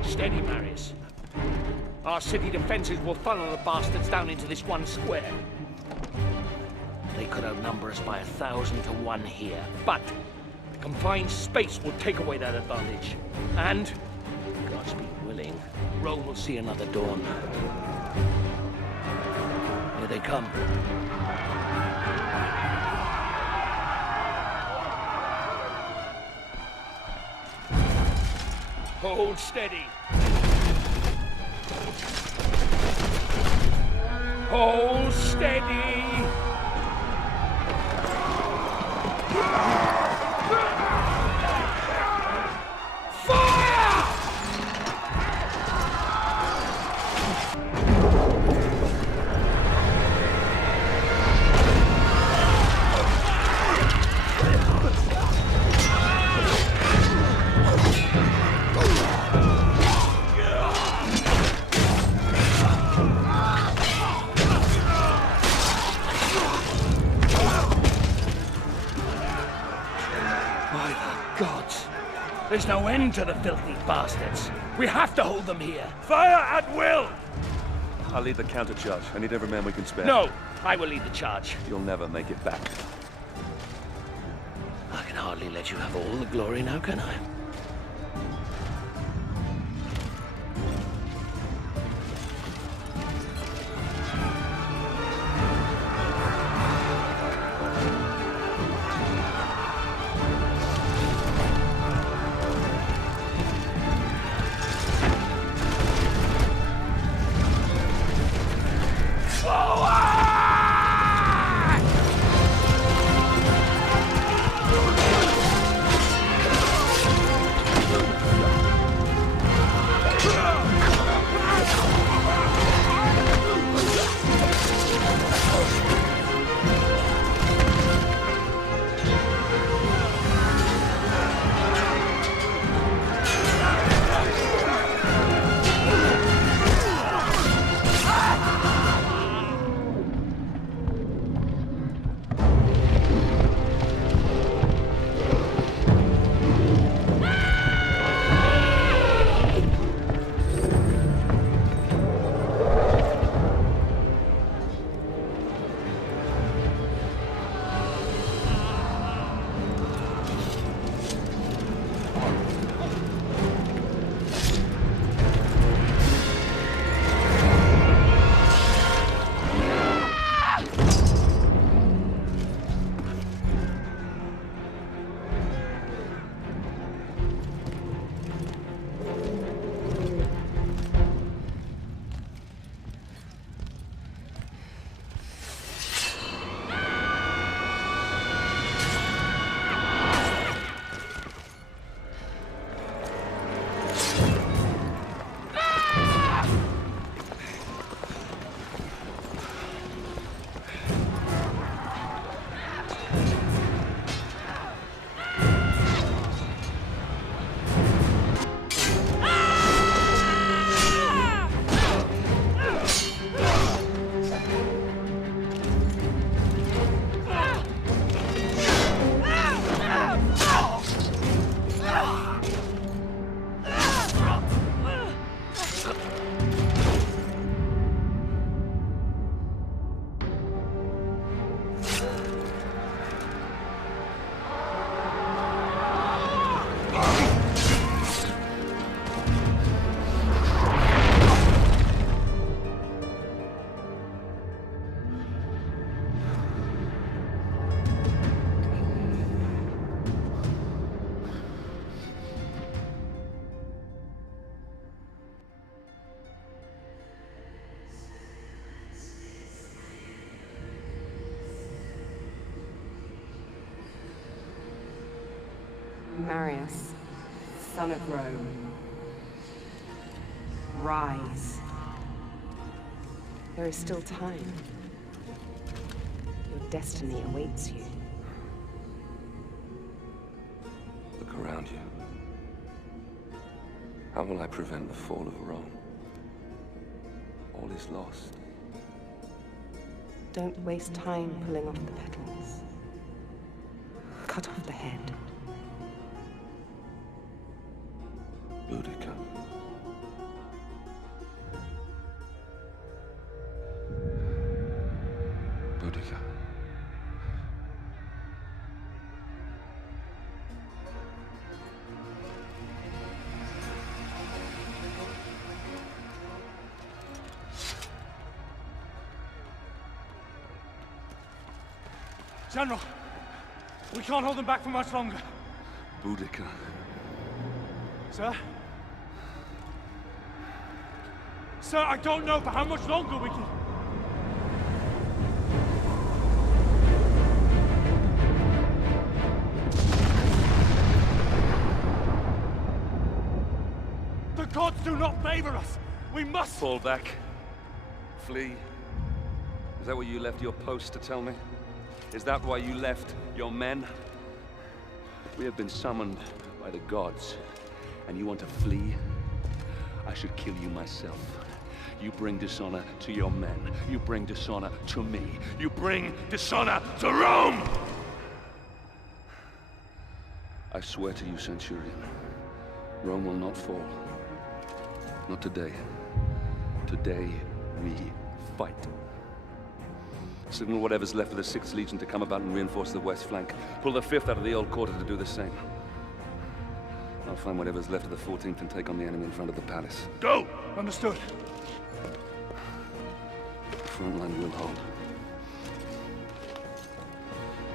Steady, Marius. Our city defenses will funnel the bastards down into this one square. They could outnumber us by 1,000 to 1 here, but the confined space will take away that advantage. And, God's be willing, Rome will see another dawn. Here they come. Hold steady. Hold steady. There's no end to the filthy bastards. We have to hold them here. Fire at will! I'll lead the countercharge. I need every man we can spare. No, I will lead the charge. You'll never make it back. I can hardly let you have all the glory now, can I? Marius, son of Rome, rise. There is still time. Your destiny awaits you. Look around you. How will I prevent the fall of Rome? All is lost. Don't waste time pulling off the petals. Cut off the head. Boudica. Boudica. General, we can't hold them back for much longer. Boudica. Sir? Sir, I don't know for how much longer we can... The gods do not favor us! We must... Fall back. Flee. Is that what you left your post to tell me? Is that why you left your men? We have been summoned by the gods, and you want to flee? I should kill you myself. You bring dishonor to your men. You bring dishonor to me. You bring dishonor to Rome! I swear to you, Centurion, Rome will not fall. Not today. Today, we fight. Signal whatever's left of the 6th Legion to come about and reinforce the west flank. Pull the 5th out of the old quarter to do the same. I'll find whatever's left of the 14th and take on the enemy in front of the palace. Go! Understood. The front line will hold.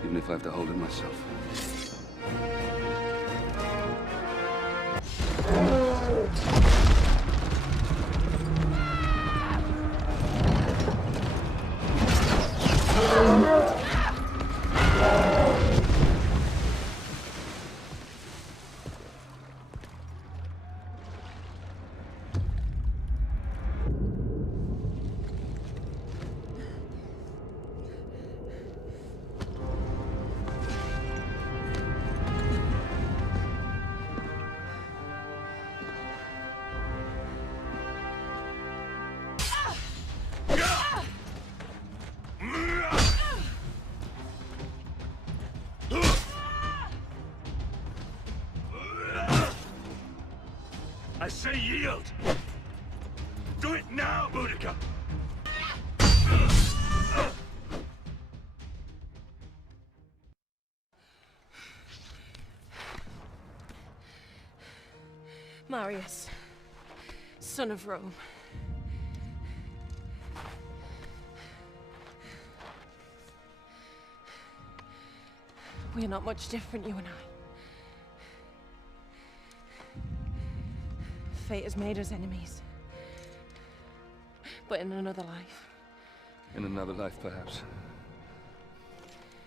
Even if I have to hold it myself. I say yield! Do it now, Boudica! Marius, son of Rome. We are not much different, you and I. Fate has made us enemies. But in another life. In another life, perhaps.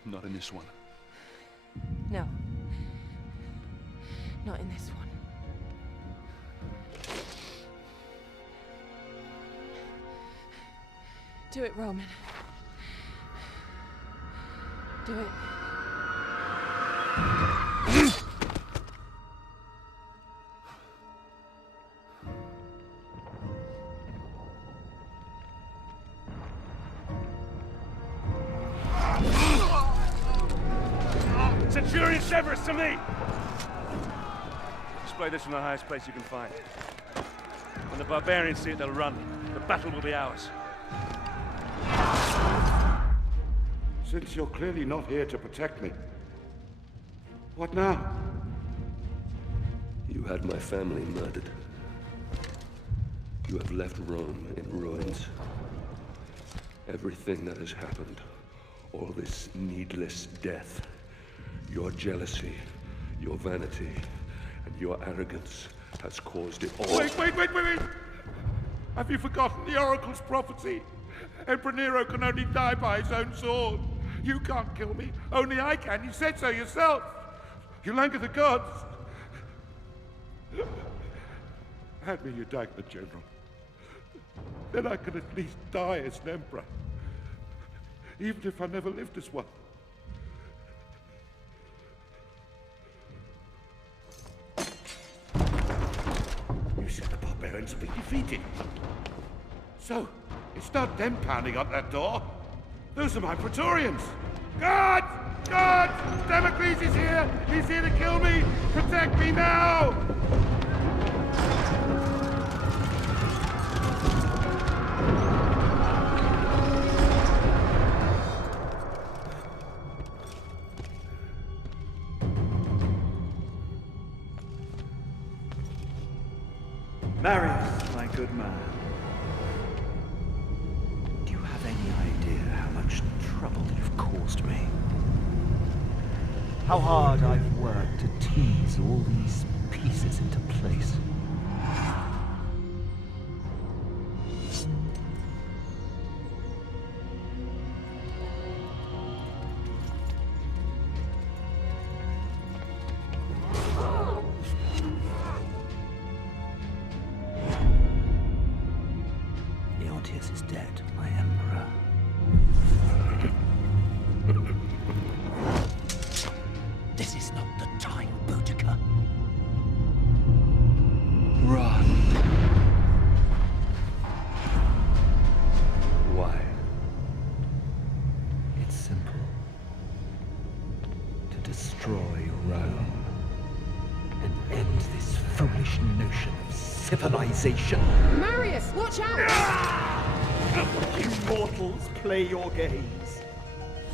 Not in this one. No. Not in this one. Do it, Roman. Do it. Centurion Severus to me! Display this from the highest place you can find. When the barbarians see it, they'll run. The battle will be ours. Since you're clearly not here to protect me, what now? You had my family murdered. You have left Rome in ruins. Everything that has happened, all this needless death, your jealousy, your vanity, and your arrogance has caused it all. Wait! Have you forgotten the Oracle's prophecy? Emperor Nero can only die by his own sword. You can't kill me, only I can. You said so yourself. You anger the gods! Hand me your dagger, General. Then I can at least die as an emperor. Even if I never lived as one. You said the barbarians have been defeated. So, it's not them pounding up that door. Those are my Praetorians. Guards! Guards! Damocles is here! He's here to kill me! Protect me now! Marius, my good man. Do you have any idea how much trouble you've caused me? How hard I've worked to tease all these pieces into place. Is dead, my Emperor. This is not the time, Boudica. Run. Why? It's simple. To destroy Rome and end this foolish notion of civilization. Marius, watch out! You mortals play your games.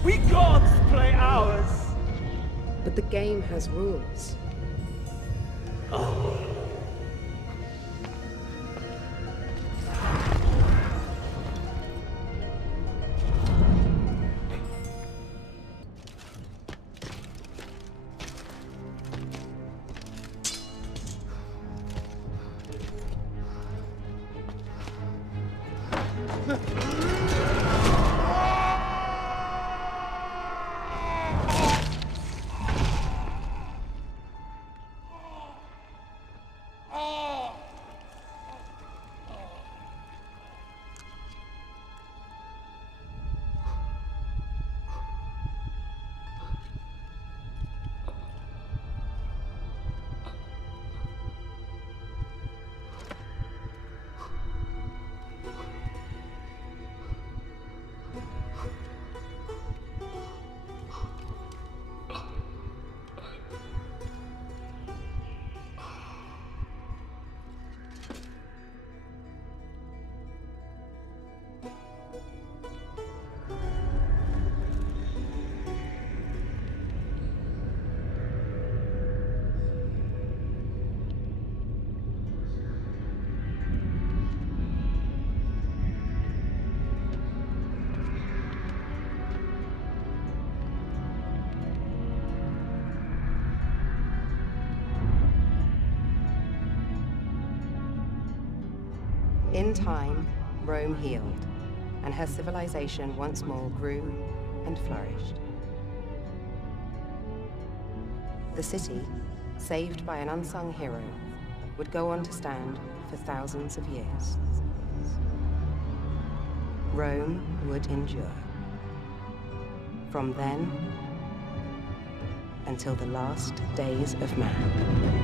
We gods play ours. But the game has rules. Oh. In time, Rome healed, and her civilization once more grew and flourished. The city, saved by an unsung hero, would go on to stand for thousands of years. Rome would endure. From then until the last days of man.